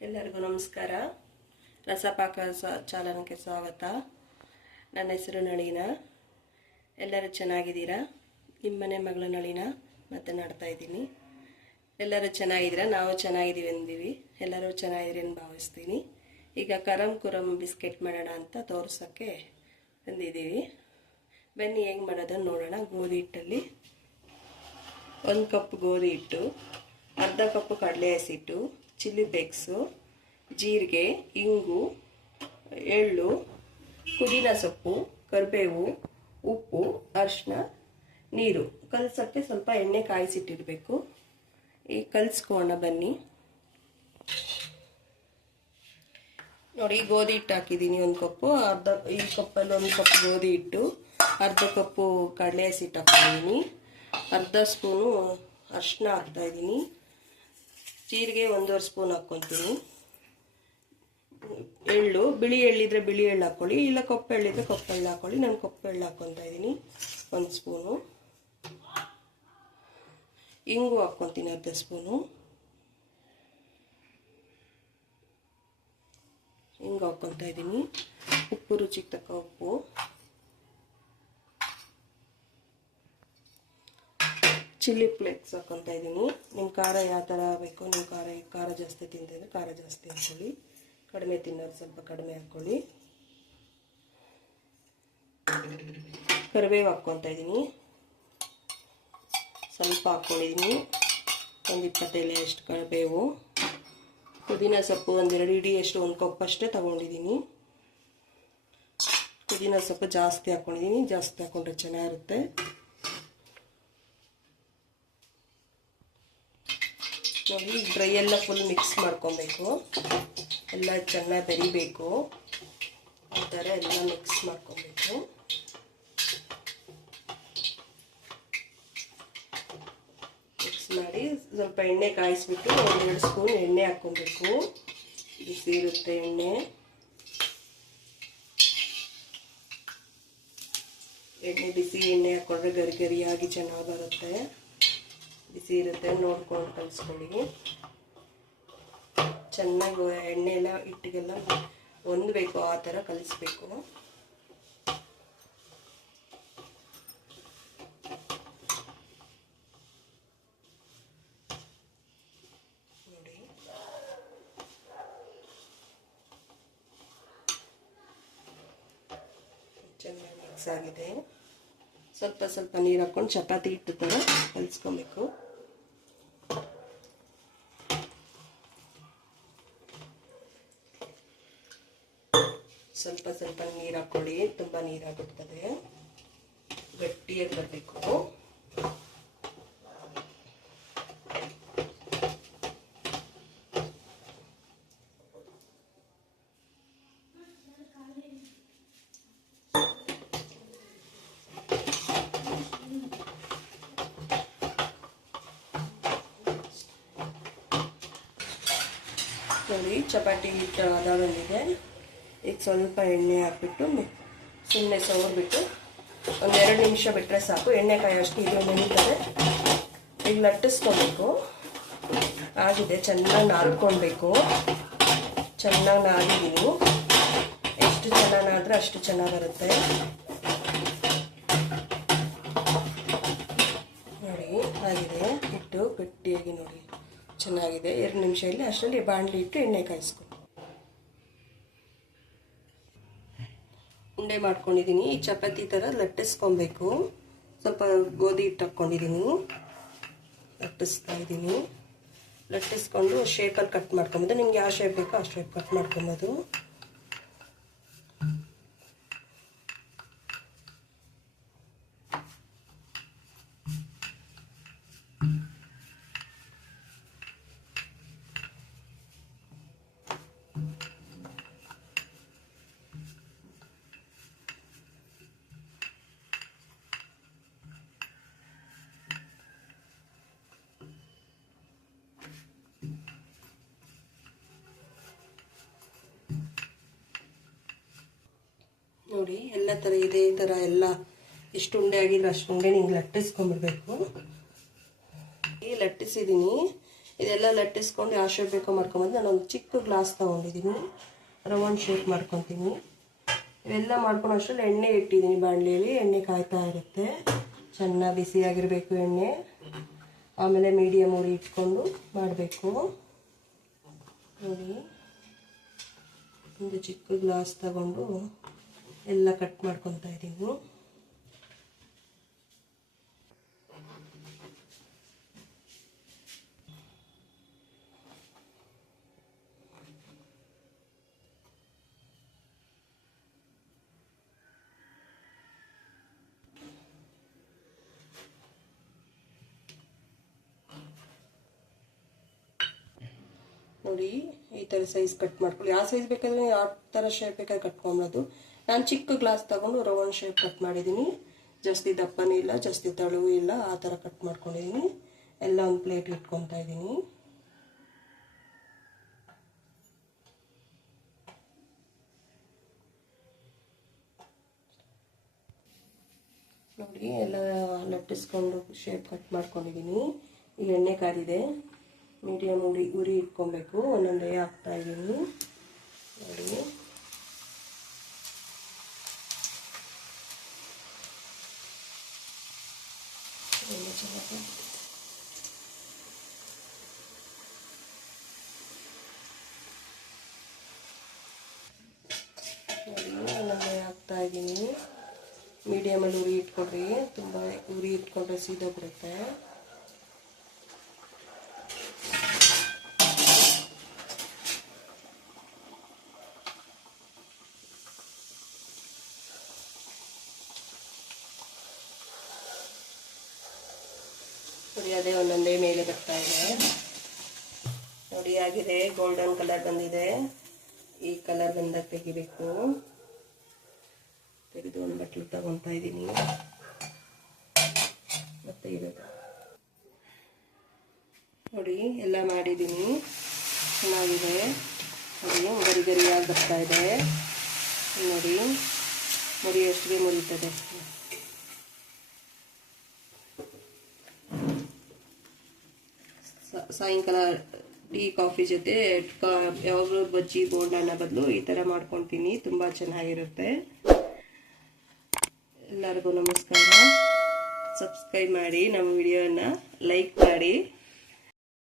ಎಲ್ಲರಿಗೂ ನಮಸ್ಕಾರ. ರಸಪಾಕ ಚಾಲನಕ್ಕೆ ಸ್ವಾಗತ. ನನ್ನ ಹೆಸರು ನಳಿನ. ಎಲ್ಲರೂ ಚೆನ್ನಾಗಿದ್ದೀರಾ? ನಿಮ್ಮನೆ ಮಗಳ ನಳಿನ ಮಾತನಾಡ್ತಾ ಇದ್ದೀನಿ. ಎಲ್ಲರೂ ಚೆನ್ನಾಗಿದ್ದೀರಾ? ನಾವು ಚೆನ್ನಾಗಿದ್ದೀವಿ ಅಂದೀವಿ. ಎಲ್ಲರೂ ಚೆನ್ನಾಗಿದ್ದೀರಿ ಅಂತ ಭಾವಿಸ್ತೀನಿ. ಈಗ ಕರಂ ಕುರಂ ಬಿಸ್ಕೆಟ್ ಮಾಡೋಣ ಅಂತ ತೋರಿಸೋಕ್ಕೆ ಬಂದಿದ್ದೀವಿ. ಬನ್ನಿ, ಹೆಂಗೆ ಮಾಡೋದನ್ನು ನೋಡೋಣ. ಗೋಧಿ ಹಿಟ್ಟಲ್ಲಿ ಒಂದು ಕಪ್ ಗೋಧಿ ಹಿಟ್ಟು, ಅರ್ಧ ಕಪ್ ಕಡಲೆ ಹಸಿಟ್ಟು ಚಿಲ್ಲಿ ಫ್ಲೇಕ್ಸು ಜೀರಿಗೆ, ಇಂಗು, ಎಳ್ಳು, ಪುದೀನ ಸೊಪ್ಪು, ಕರಿಬೇವು, ಉಪ್ಪು ಅರಿಶಿನ ನೀರು. ಕಲಸೋಕ್ಕೆ ಸ್ವಲ್ಪ ಎಣ್ಣೆ ಕಾಯಿಸಿಟ್ಟಿರಬೇಕು. ಈಗ ಕಲಿಸ್ಕೋಣ ಬನ್ನಿ. ನೋಡಿ ಗೋಧಿ ಹಿಟ್ಟು ಹಾಕಿದ್ದೀನಿ ಒಂದು ಕಪ್ಪು. ಅರ್ಧ, ಈ ಕಪ್ಪಲ್ಲಿ ಒಂದು ಕಪ್ ಗೋಧಿ ಹಿಟ್ಟು, ಅರ್ಧ ಕಪ್ಪು ಕಡಲೆ ಹಸಿಟ್ಟು ಹಾಕಿದ್ದೀನಿ. ಅರ್ಧ ಸ್ಪೂನು ಅರಿಶಿನ ಹಾಕ್ತಾಯಿದ್ದೀನಿ ಜೀರಿಗೆ ಒಂದೂವರೆ ಸ್ಪೂನ್ ಹಾಕ್ಕೊತೀನಿ. ಎಳ್ಳು, ಬಿಳಿ ಎಳ್ಳಿದ್ರೆ ಬಿಳಿ ಎಳ್ಳು ಹಾಕ್ಕೊಳ್ಳಿ ಇಲ್ಲ ಕಪ್ಪು ಎಳ್ಳಿದ್ರೆ ಕಪ್ಪು ಎಳ್ಳು ಹಾಕ್ಕೊಳ್ಳಿ ನಾನು ಕಪ್ಪು ಎಳ್ಳು ಹಾಕ್ಕೊತಾ ಇದ್ದೀನಿ ಒಂದು ಸ್ಪೂನು. ಇಂಗು ಹಾಕ್ಕೊತೀನಿ ಅರ್ಧ ಸ್ಪೂನು. ಇಂಗು ಹಾಕ್ಕೊತಾ ಇದ್ದೀನಿ. ಉಪ್ಪು, ರುಚಿಗೆ ತಕ್ಕ ಉಪ್ಪು. ಚಿಲ್ಲಿ ಫ್ಲೇಕ್ಸ್ ಹಾಕ್ಕೊತಾ ಇದ್ದೀನಿ. ನಿಮ್ಮ ಖಾರ ಯಾವ ಥರ ಬೇಕು ನಿಮ್ಮ ಖಾರ ಖಾರ ಜಾಸ್ತಿ ತಿಂತಿದ್ರೆ ಖಾರ ಜಾಸ್ತಿ ಹಾಕ್ಕೊಳ್ಳಿ ಕಡಿಮೆ ತಿನ್ನೋರು ಸ್ವಲ್ಪ ಕಡಿಮೆ ಹಾಕ್ಕೊಳ್ಳಿ ಕರಿಬೇವು ಹಾಕ್ಕೊತಾ ಇದ್ದೀನಿ. ಸ್ವಲ್ಪ ಹಾಕ್ಕೊಂಡಿದ್ದೀನಿ ಒಂದು ಇಪ್ಪತ್ತೈದು ಅಷ್ಟು ಕರಿಬೇವು. ಪುದೀನ ಸೊಪ್ಪು ಒಂದೆರಡು ಇಡಿ ಅಷ್ಟು ಒಂದು ಕಪ್ ಅಷ್ಟೇ ತೊಗೊಂಡಿದ್ದೀನಿ. ಪುದೀನ ಸೊಪ್ಪು ಜಾಸ್ತಿ ಹಾಕ್ಕೊಂಡಿದ್ದೀನಿ ಜಾಸ್ತಿ ಹಾಕ್ಕೊಂಡ್ರೆ ಚೆನ್ನಾಗಿರುತ್ತೆ. ನೋಡಿ ಡ್ರೈ ಎಲ್ಲ ಫುಲ್ ಮಿಕ್ಸ್ ಮಾಡ್ಕೊಬೇಕು. ಎಲ್ಲ ಚೆನ್ನಾಗಿ ಬೆರಿಬೇಕು. ಆ ಥರ ಎಲ್ಲ ಮಿಕ್ಸ್ ಮಾಡ್ಕೊಬೇಕು. ಮಿಕ್ಸ್ ಮಾಡಿ ಸ್ವಲ್ಪ ಎಣ್ಣೆ ಕಾಯಿಸ್ಬಿಟ್ಟು ಒಂದೆರಡು ಸ್ಪೂನ್ ಎಣ್ಣೆ ಹಾಕ್ಕೊಬೇಕು. ಬಿಸಿ ಇರುತ್ತೆ ಎಣ್ಣೆ. ಎಣ್ಣೆ ಬಿಸಿ ಎಣ್ಣೆ ಹಾಕ್ಕೊಂಡ್ರೆ ಗರಿ ಗರಿಯಾಗಿ ಚೆನ್ನಾಗಿ ಬರುತ್ತೆ. ಬಿಸಿ ಇರುತ್ತೆ, ನೋಡ್ಕೊಂಡು ಕಲಿಸ್ಕೊಳ್ಳಿ. ಚೆನ್ನಾಗಿ ಎಣ್ಣೆ ಎಲ್ಲ ಹಿಟ್ಟಿಗೆಲ್ಲ ಹೊಂದಬೇಕು, ಆ ಥರ ಕಲಿಸ್ಬೇಕು. ಚೆನ್ನಾಗಿ ಮಿಕ್ಸ್ ಆಗಿದೆ. ಸ್ವಲ್ಪ ಸ್ವಲ್ಪ ನೀರು ಹಾಕ್ಕೊಂಡು ಚಪಾತಿ ಹಿಟ್ಟು ಥರ ಕಲಿಸ್ಕೊಬೇಕು. ಸ್ವಲ್ಪ ಸ್ವಲ್ಪ ನೀರು ಹಾಕ್ಕೊಳ್ಳಿ ತುಂಬ ನೀರಾಗುತ್ತದೆ ಗಟ್ಟಿಯಾಗಿ ಬರಬೇಕು. ನೋಡಿ ಚಪಾತಿ ಹಿಟ್ಟು ಈಗ ಸ್ವಲ್ಪ ಎಣ್ಣೆ ಹಾಕ್ಬಿಟ್ಟು ಸುಮ್ಮನೆ ಸವರ್ಬಿಟ್ಟು ಒಂದೆರಡು ನಿಮಿಷ ಬಿಟ್ಟರೆ ಸಾಕು. ಎಣ್ಣೆ ಅಷ್ಟು ಇದು ನೆನೀತದೆ ಈಗ ಲಟ್ಟಿಸ್ಕೊಬೇಕು. ಆಗಿದೆ, ಚೆನ್ನಾಗಿ ನಾದ್ಕೊಳ್ಬೇಕು ಚೆನ್ನಾಗಿ ನಾದಿದ್ದೀನಿ. ಎಷ್ಟು ಚೆನ್ನಾಗಿ ನಾದ್ರೆ ಅಷ್ಟು ಚೆನ್ನಾಗಿ ಬರುತ್ತೆ. ಚೆನ್ನಾಗಿದೆ. ಎರಡು ನಿಮಿಷ ಇಲ್ಲಿ ಅಷ್ಟರಲ್ಲಿ ಬಾಣಲಿ ಇಟ್ಟು ಎಣ್ಣೆ ಕಾಯಿಸ್ಕೊ. ಉಂಡೆ ಮಾಡ್ಕೊಂಡಿದ್ದೀನಿ ಈ ಚಪಾತಿ ಥರ ಲಟ್ಟಿಸ್ಕೊಬೇಕು. ಸ್ವಲ್ಪ ಗೋಧಿ ಹಿಟ್ಟು ಹಾಕ್ಕೊಂಡಿದ್ದೀನಿ ಲಟ್ಟಿಸ್ತಾ ಇದ್ದೀನಿ ಲಟ್ಟಿಸ್ಕೊಂಡು ಶೇಪಲ್ಲಿ ಕಟ್ ಮಾಡ್ಕೊಬೋದು. ನಿಮ್ಗೆ ಯಾವ ಶೇಪ್ ಬೇಕೋ ಆ ಶೇಪ್ ಕಟ್ ಮಾಡ್ಕೊಬೋದು. ನೋಡಿ, ಎಲ್ಲ ಥರ ಇದೇ ಥರ ಎಲ್ಲ ಎಷ್ಟು ಉಂಡೆ ಆಗಿದ್ರೆ ಅಷ್ಟು ಉಂಡೆ ನಿಂಗೆ ಲಟ್ಟಿಸ್ಕೊಂಡ್ಬಿಡ್ಬೇಕು. ಈ ಲಟ್ಟಿಸಿದ್ದೀನಿ ಇದೆಲ್ಲ ಲಟ್ಟಿಸ್ಕೊಂಡು ಆ ಶೇಪ್ ಬೇಕೋ ಮಾಡ್ಕೊಂಬಂದು ನಾನೊಂದು ಚಿಕ್ಕ ಗ್ಲಾಸ್ ತೊಗೊಂಡಿದ್ದೀನಿ ರೌಂಡ್ ಶೇಪ್ ಮಾಡ್ಕೊತೀನಿ. ಇವೆಲ್ಲ ಮಾಡ್ಕೊಂಡು ಅಷ್ಟರಲ್ಲಿ ಎಣ್ಣೆ ಇಟ್ಟಿದ್ದೀನಿ ಬಾಣಲಿಯಲ್ಲಿ. ಎಣ್ಣೆ ಕಾಯ್ತಾ ಇರುತ್ತೆ. ಚೆನ್ನಾಗಿ ಬಿಸಿಯಾಗಿರಬೇಕು ಎಣ್ಣೆ. ಆಮೇಲೆ ಮೀಡಿಯಮ್ ಉರಿ ಇಟ್ಕೊಂಡು ಮಾಡಬೇಕು. ನೋಡಿ. ಒಂದು ಚಿಕ್ಕ ಗ್ಲಾಸ್ ತಗೊಂಡು ಎಲ್ಲ ಕಟ್ ಮಾಡ್ಕೊತಾ ಇದ್ದೀವಿ. ನೋಡಿ, ಈ ಥರ ಸೈಜ್ ಕಟ್ ಮಾಡ್ಕೊಳ್ಳಿ. ಯಾವ ಸೈಜ್ ಬೇಕಾದ್ರೆ ಯಾವ ಥರ ಶೇಪ್ ಬೇಕಾದ್ರೆ ಕಟ್ಕೊಬೋದು ನಾನು ಚಿಕ್ಕ ಗ್ಲಾಸ್ ತಗೊಂಡು ರೌಂಡ್ ಶೇಪ್ ಕಟ್ ಮಾಡಿದ್ದೀನಿ ಜಾಸ್ತಿ ದಪ್ಪನೂ ಇಲ್ಲ, ಜಾಸ್ತಿ ತಳುವೂ ಇಲ್ಲ, ಆ ಥರ ಕಟ್ ಮಾಡ್ಕೊಂಡಿದ್ದೀನಿ ಎಲ್ಲ ಒಂದು ಪ್ಲೇಟ್ ಇಟ್ಕೊತಾ ಇದ್ದೀನಿ ನೋಡಿ, ಎಲ್ಲ ಲಟ್ಟಿಸ್ಕೊಂಡು ಶೇಪ್ ಕಟ್ ಮಾಡ್ಕೊಂಡಿದ್ದೀನಿ ಈಗ ಎಣ್ಣೆ ಕಾದಿದೆ ಮೀಡಿಯಮ್ ಉರಿ ಉರಿ ಇಟ್ಕೊಬೇಕು. ಒಂದೊಂದೇ ಹಾಕ್ತಾ ಇದ್ದೀನಿ ನೋಡಿ. ಒಂದೊಂದೇ ಹಾಕ್ತಾ ಇದ್ದೀನಿ ಮೀಡಿಯಮಲ್ಲಿ ಉರಿ ಇಟ್ಕೊಳ್ರಿ ತುಂಬ ಉರಿ ಇಟ್ಕೊಂಡ್ರೆ ಸೀದೋಗ್ಬಿಡುತ್ತೆ ನೋಡಿ ಅದೇ ಒಂದೊಂದೇ ಮೇಲೆ ಬರ್ತಾ ಇದೆ ನೋಡಿ ಆಗಿದೆ ಗೋಲ್ಡನ್ ಕಲರ್ ಬಂದಿದೆ. ಈ ಕಲರ್ ಬಂದಾಗ ತೆಗಿಬೇಕು. ತೆಗೆದು ಒಂದು ಬಟ್ಲು ತಗೊತಾ ಇದ್ದೀನಿ. ಮತ್ತೆ ಇರೋದು. ನೋಡಿ, ಎಲ್ಲ ಮಾಡಿದ್ದೀನಿ. ಚೆನ್ನಾಗಿದೆ. ನೋಡಿ, ಗರಿ ಗರಿಯಾಗಿ ಬರ್ತಾ ಇದೆ. ನೋಡಿ ಮುರಿಯೋಷ್ಟಿಗೆ ಮುರಿತದೆ. ಸ- ಸಾಯಂಕಾಲ ಟೀ, ಕಾಫಿ ಜೊತೆ ಯಾವಾಗಲೂ ಬಜ್ಜಿ, ಬೋಂಡನ ಬದಲು ಈ ಥರ ಮಾಡ್ಕೊತೀನಿ ತುಂಬ ಚೆನ್ನಾಗಿರುತ್ತೆ. ಎಲ್ಲರಿಗೂ ನಮಸ್ಕಾರ. ಸಬ್ಸ್ಕ್ರೈಬ್ ಮಾಡಿ ನಮ್ಮ ವಿಡಿಯೋನ ಲೈಕ್ ಮಾಡಿ.